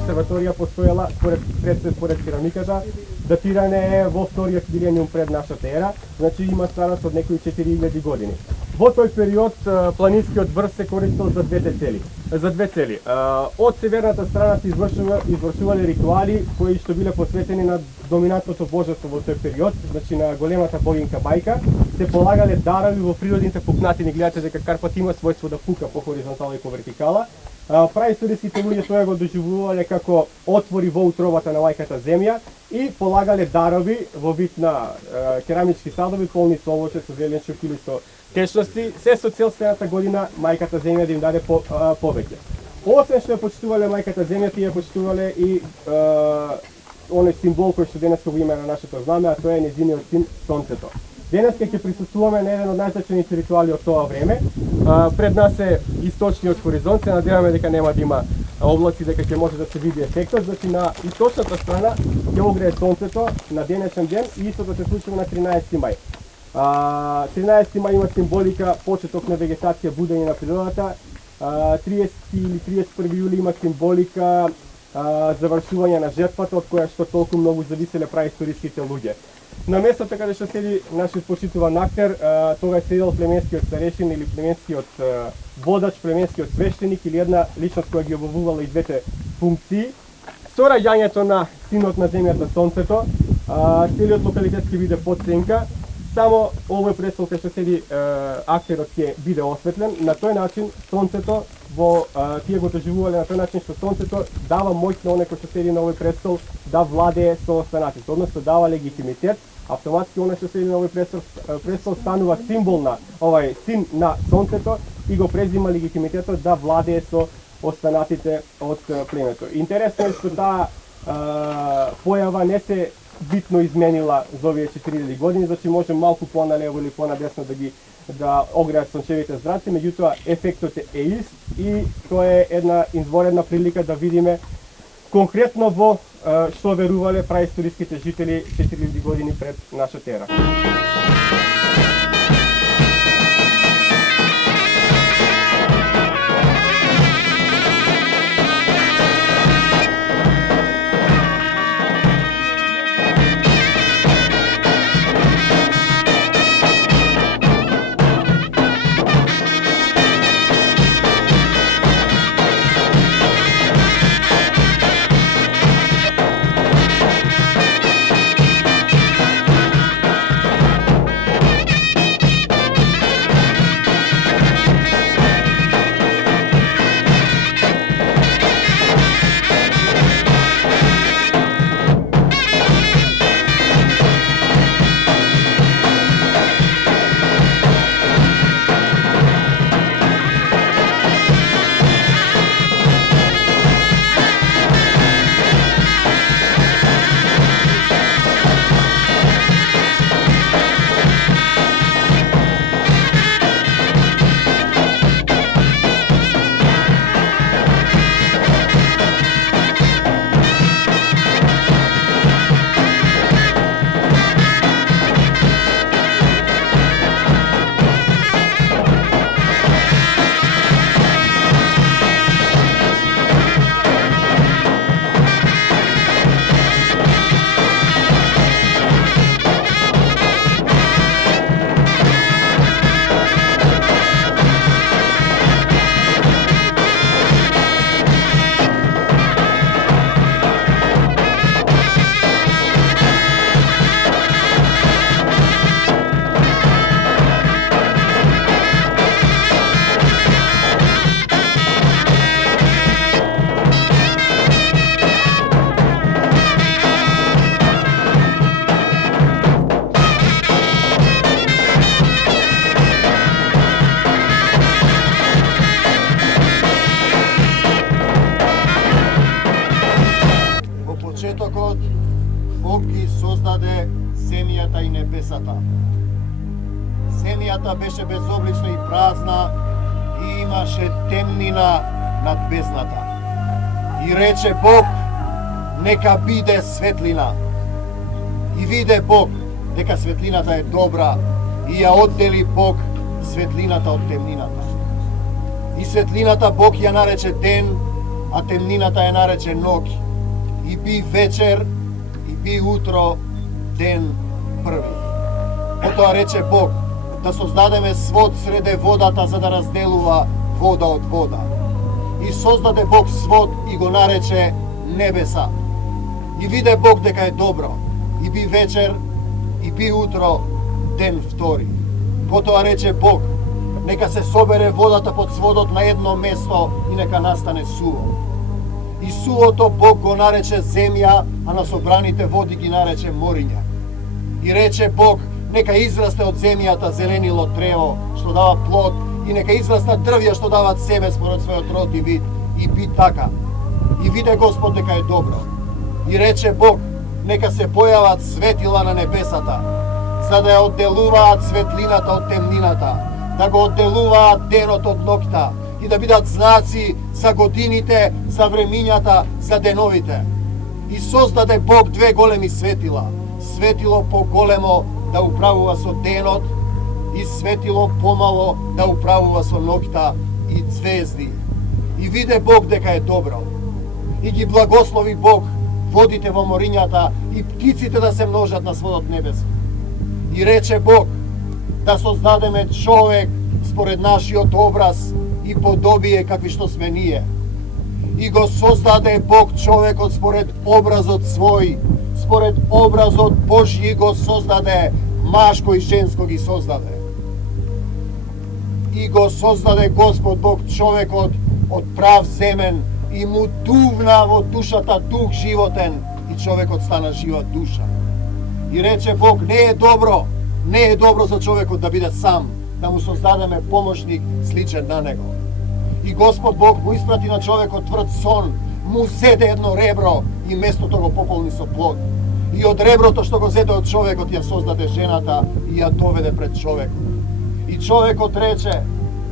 обсерваторија постоела според керамиката, датиране е во вториот милениум пред нашата ера, значи има старост од некои 4000 години. Во тој период планинскиот врв се користел за две цели. Од северната страна се извршувале ритуали кои што биле посветени на доминантното божество во тој период, значи на големата богинка Бајка, се полагале дарови во природните пукнатини. Гледате дека карпат има својство да пука по хоризонтала и по вертикала. Праисториските луѓе тоа го доживувале како отвори во утробата на мајката земја и полагале дарови во вид на керамички садови полни со овоќе, со зеленчук или со течности, се со цел следната година мајката земја да им даде повеќе. Освен што ја почитувале мајката земја, тие ја почитувале и оној символ кој што денеска го има на нашето знаме, а тоа е нејзиниот син Сонцето. Денеска ќе присуствуваме на еден од најзначајните ритуали од тоа време. Пред нас е источниот хоризонт, се надеваме дека нема да има облаци, дека ќе може да се види ефектот. Значи на источната страна ќе огрее сонцето на денешен ден и истото се случува на 13 мај. 13 мај има символика почеток на вегетација, будење на природата. 30 или 31 јули има символика завршување на жетвата од која што толку многу зависеле праисториските луѓе. На местото каде што седи нашиот почитуван актер, тогаш седел племенскиот старешин или племенскиот водач, племенскиот свештеник или една личност која ги обвувала и двете функции. Со раѓањето на синот на земјата Сонцето, целиот локалитет ќе биде под сенка. Само овој престол кај што седи актерот ќе биде осветлен. На тој начин Сонцето тие го доживувале на тој начин што Сонцето дава моќ на оној кој што седи на овој престол да владее со останатите, односно дава легитимитет. Автоматски оној што седи на овој престол станува символ на овај син на Сонцето и го презима легитимитетот да владее со останатите од племето. Интересно е што таа појава не се битно изменила за овие 4000 години, значи може малку поналево или понадесно да огреат сончевите зраци, меѓутоа ефектот е ист и тоа е една изворедна прилика да видиме конкретно во што верувале праисториските жители 4000 години пред нашата ера. Бог ги создаде земјата и небесата. Земјата беше безоблична и празна и имаше темнина над бездната. И рече Бог, нека биде светлина. И виде Бог дека светлината е добра и ја оддели Бог светлината од темнината. И светлината Бог ја нарече ден, а темнината ја нарече ноќ. И би вечер, и би утро, ден први. Потоа рече Бог да создадеме свод среде водата за да разделува вода од вода. И создаде Бог свод и го нарече небеса. И виде Бог дека е добро. И би вечер, и би утро, ден втори. Потоа рече Бог, нека се собере водата под сводот на едно место и нека настане суво. И сувото Бог го нарече земја, а на собраните води ги нарече мориња. И рече Бог, нека израсте од земјата зеленило трево, што дава плод, и нека израстат дрвја што дават семе според својот род и вид. И би така. И виде Господ дека е добро. И рече Бог, нека се појават светила на небесата, за да ја одделуваат светлината од темнината, да го одделуваат денот од ноќта и да бидат знаци за годините, за времињата, за деновите. И создаде Бог две големи светила. Светило поголемо да управува со денот и светило помало да управува со ноќта и звезди. И виде Бог дека е добро. И ги благослови Бог водите во морињата и птиците да се множат на сводот небес. И рече Бог да создадеме човек според нашиот образ и подобие какви што сме ние. И го создаде Бог човекот според образот свој, според образот Божји го создаде, машко и женско ги создаде. И го создаде Господ Бог човекот од прав земен и му дувна во душата дух животен и човекот стана жива душа. И рече Бог, не е добро за човекот да биде сам, да му создадеме помошник сличен на него. И Господ Бог му испрати на човекот тврд сон, му зеде едно ребро и местото го пополни со плод. И од реброто што го зеде од човекот ја создаде жената и ја доведе пред човекот. И човекот рече,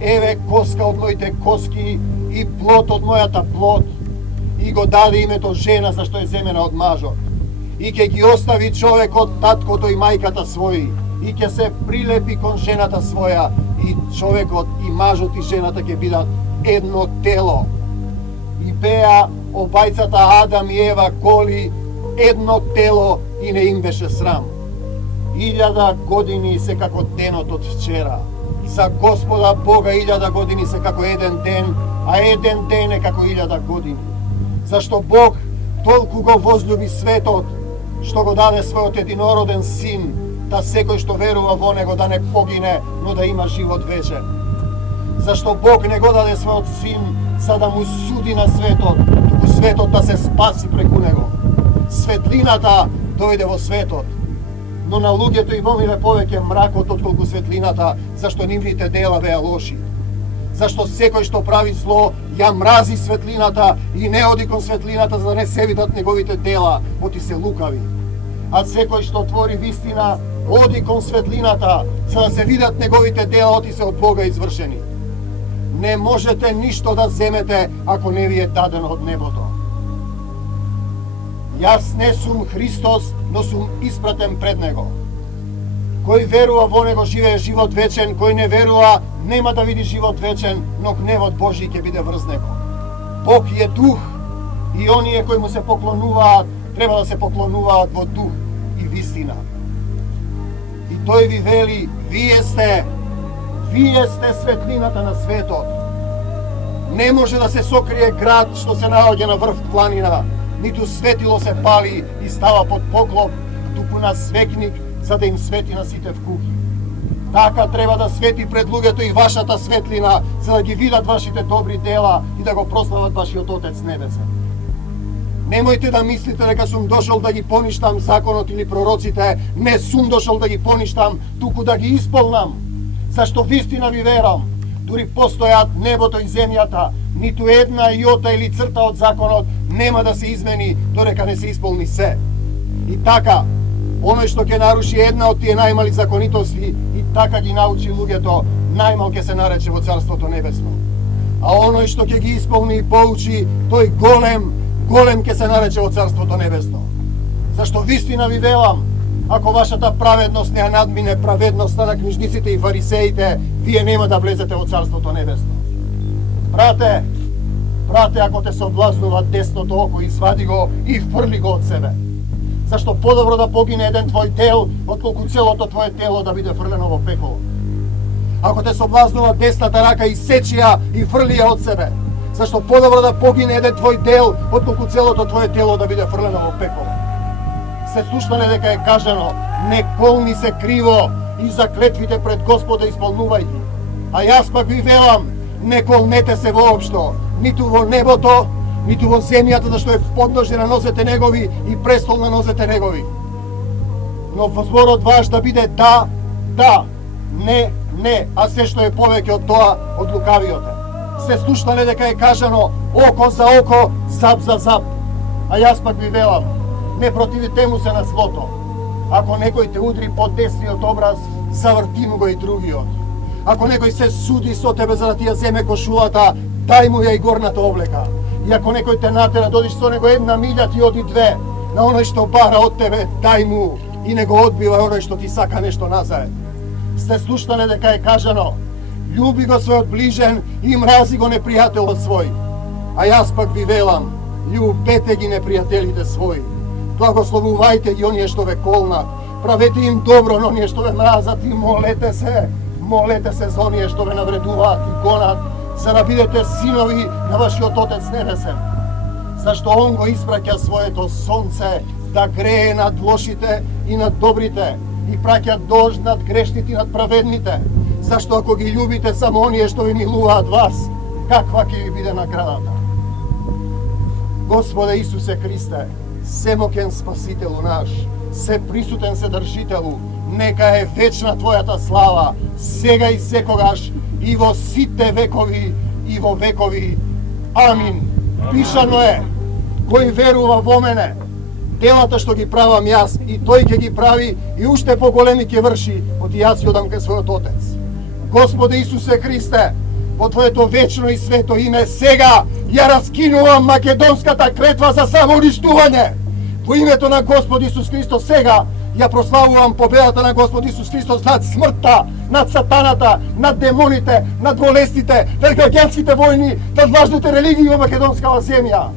еве коска од моите коски и плод од мојата плод. И го даде името жена, зашто е земена од мажот. И ќе ги остави човекот таткото и мајката своји. И ќе се прилепи кон жената своја. И човекот и мажот и жената ќе бидат едно тело. И беа обајцата Адам и Ева голи, едно тело и не им беше срам. 1000 години се како денот од вчера. За Господа Бога 1000 години се како еден ден, а еден ден е како 1000 години. Зашто Бог толку го возлюби светот, што го даде својот единороден син, да секој што верува во него да не погине, но да има живот вечен. Зашто Бог не го даде својот син за да му суди на светот, туку светот да се спаси преку него. Светлината дојде во светот, но на луѓето им помине повеќе мракот отколку светлината, зашто нивните дела беа лоши. Зашто секој што прави зло ја мрази светлината и не оди кон светлината за да не се видат неговите дела, оти се лукави. А секој што твори вистина оди кон светлината за да се видат неговите дела, оти се од Бога извршени. Не можете ништо да земете ако не ви е дадено од небото. Јас не сум Христос, но сум испратен пред него. Кој верува во него живее живот вечен, кој не верува нема да види живот вечен, но гневот Божи ќе биде врз него. Бог е дух и оние кои му се поклонуваат треба да се поклонуваат во дух и вистина. И тој ви вели, вие сте светлината на светот. Не може да се сокрие град што се наоѓа на врв планина, ниту светило се пали и става под поклоп, туку на свекник за да им свети на сите вкуки. Така треба да свети пред луѓето и вашата светлина, за да ги видат вашите добри дела и да го прослават вашиот Отец Небесен. Немојте да мислите дека сум дошол да ги поништам законот или пророците, не сум дошол да ги поништам, туку да ги исполнам. Зашто вистина ви верам, дури постојат небото и земјата, ниту една јота или црта од законот нема да се измени додека не се исполни се. И така, оној што ќе наруши една од тие најмали законитости и така ги научи луѓето, најмал ќе се нарече во Царството Небесно. А оној што ќе ги исполни и поучи, тој голем ќе се нарече во Царството Небесно. Зашто вистина ви велам, ако вашата праведност не ја надмине праведноста на книжниците и фарисеите, вие нема да влезете во Царството Небесно. Брате, Брате, ако те соблазнува десното око, извади го и фрли го од себе. Зашто подобро да погине еден твој дел, отколку целото твое тело да биде фрлено во пеколо. Ако те соблазнува десната рака, исечи ја и фрли ја од себе. Зашто подобро да погине еден твој дел, отколку целото твое тело да биде фрлено во пеколо. Се слушнане дека е кажано, не колни се криво и заклетвите пред Господа исполнувај ги. А јас пак ви велам, не колнете се воопшто, ниту во небото, ниту во земјата, зашто е подножje на нозете негови и престол на нозете негови. Но во зборот ваш да биде да, да, не, а се што е повеќе од тоа, од лукавиот е. Се слушнале дека е кажано око за око, зап за зап. А јас пак ви велам, не противите му се на злото. Ако некој те удри по десниот образ, заврти му го и другиот. Ако некој се суди со тебе за да ти ја земе кошулата, дај му ја и горната облека. И ако некој те натера да одиш со него 1 милја, ти оди 2. На оној што бара од тебе, дај му и не го одбивај оној што ти сака нешто назаед. Сте слушнале дека е кажано, љуби го својот ближен и мрази го непријателот свој. А јас пак ви велам, љубете ги непријателите своји. Благословувајте ги оние што ве колнат, правете им добро на оние што ве мразат и молете се за оние што ве навредуваат и гонат, за да бидете синови на вашиот Отец Небесен. Зашто Он го испраќа своето сонце да грее над лошите и над добрите и праќа дожд над грешните и над праведните. Зашто ако ги љубите само оние што ви милуваат вас, каква ќе ви биде наградата? Господе Исусе Христе, семоќен Спасителу наш, се присутен Седржителу, нека е вечна Твојата слава, сега и секогаш, и во сите векови, и во векови. Амин. Пишано е, кој верува во мене, делата што ги правам јас, и тој ќе ги прави, и уште поголеми ќе врши, од јас јодам кај својот Отец. Господе Исусе Христе, во Твоето вечно и свето име, сега ја раскинувам македонската клетва за самоуништување. Во името на Господ Исус Христос сега ја прославувам победата на Господ Исус Христос над смртта, над сатаната, над демоните, над болестите, над граѓанските војни, над лажните религии во македонскава земја.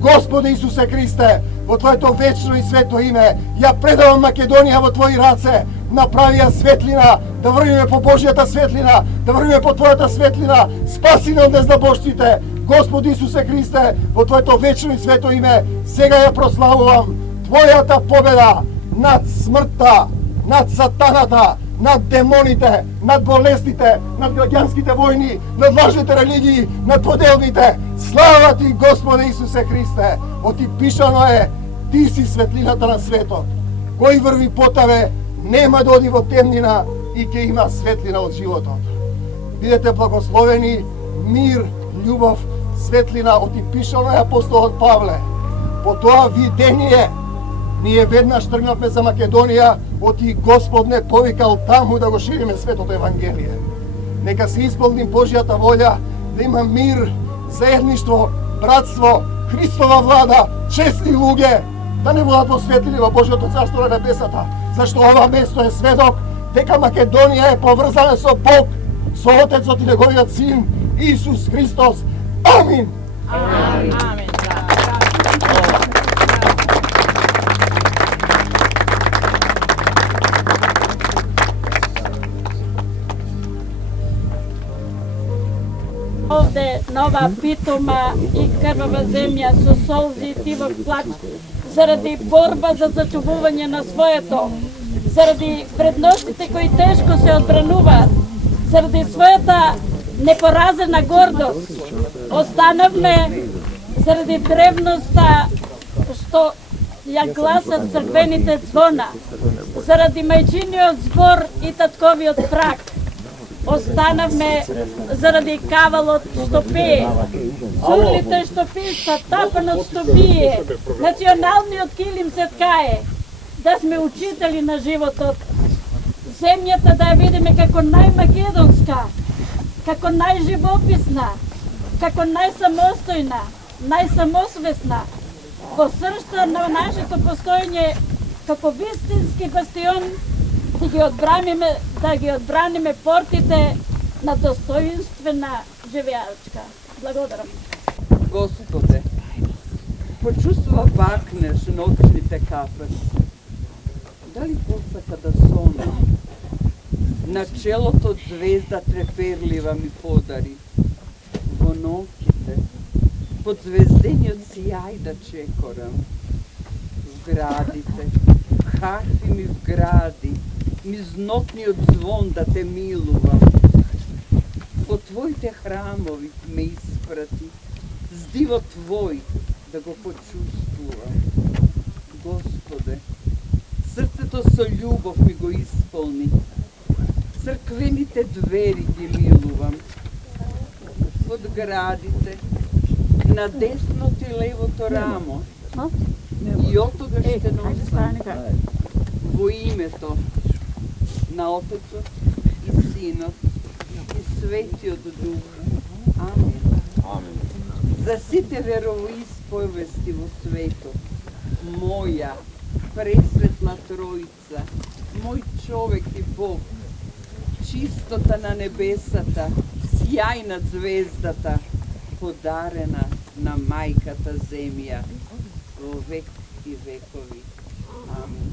Господи Исусе Христе, во Твоето вечно и свето име, ја предавам Македонија во Твои раце, направи ја светлина, да врвиме по Божјата светлина, да врвиме по Твојата светлина, спаси не од незнабожците. Господи Исусе Христе, во Твоето вечно и свето име, сега ја прославувам Твојата победа над смртта, над сатаната, над демоните, над болестите, над граѓанските војни, над лажните религии, над поделните. Слава Ти, Господе Исусе Христе! Од Ти пишано е, Ти си светлината на светот. Кој врви по Тебе, нема да оди во темнина и ќе има светлина од животот. Бидете благословени, мир, љубов, светлина, од Ти пишано е апостолот Павле. По тоа видение, ние веднаш тргнавме за Македонија, оти Господ не повикал таму да го шириме светото Евангелие. Нека се исполни Божјата волја, да има мир, заедништво, братство, Христова влада, честни луѓе, да не будат посветлени во Божјото царство на небесата, зашто ова место е сведок дека Македонија е поврзана со Бог, со Отецот и Неговиот Син, Исус Христос. Амин! Амин! Амин! Овде на ова питома и крвава земја со солзи и тивок плач, заради борба за зачувување на своето, заради вредностите кои тешко се одбрануваат, заради својата непоразена гордост, останавме заради древноста што ја гласат црквените звона, заради мајчиниот збор и татковиот прак. Останавме заради кавалот што пее, сурлите што писа, тапанот што бие, националниот килим се ткае, да сме учители на животот, земјата да ја видиме како најмакедонска, како најживописна, како најсамостојна, најсамосвесна, во сршта на нашето постоење како вистински бастион, да ги одбраниме портите на достоинствена живеачка. Благодарам. Господе, почувства бакнеш ночните капаци. Дали посака да сонам? На челото од звезда треперлива ми подари. Во ноќите, под звездениот сјај да чекорам. Вградите, харфи ми вгради, мизнотниот звон да те милувам. Во твоите храмови ме испрати, с диво твој да го почувствувам. Господе, срцето со љубов ми го исполни, црквените двери ги милувам. Од градите, на десното и левото рамо, и отога ще носам во името на Отецот и Синот и Светиот Дух. Амин. За сите вероисповести во светот, моја пресветла Троица, мој човек и Бог, чистота на небесата, сјај на звездата, подарена на мајката земја во век и векови. Амин.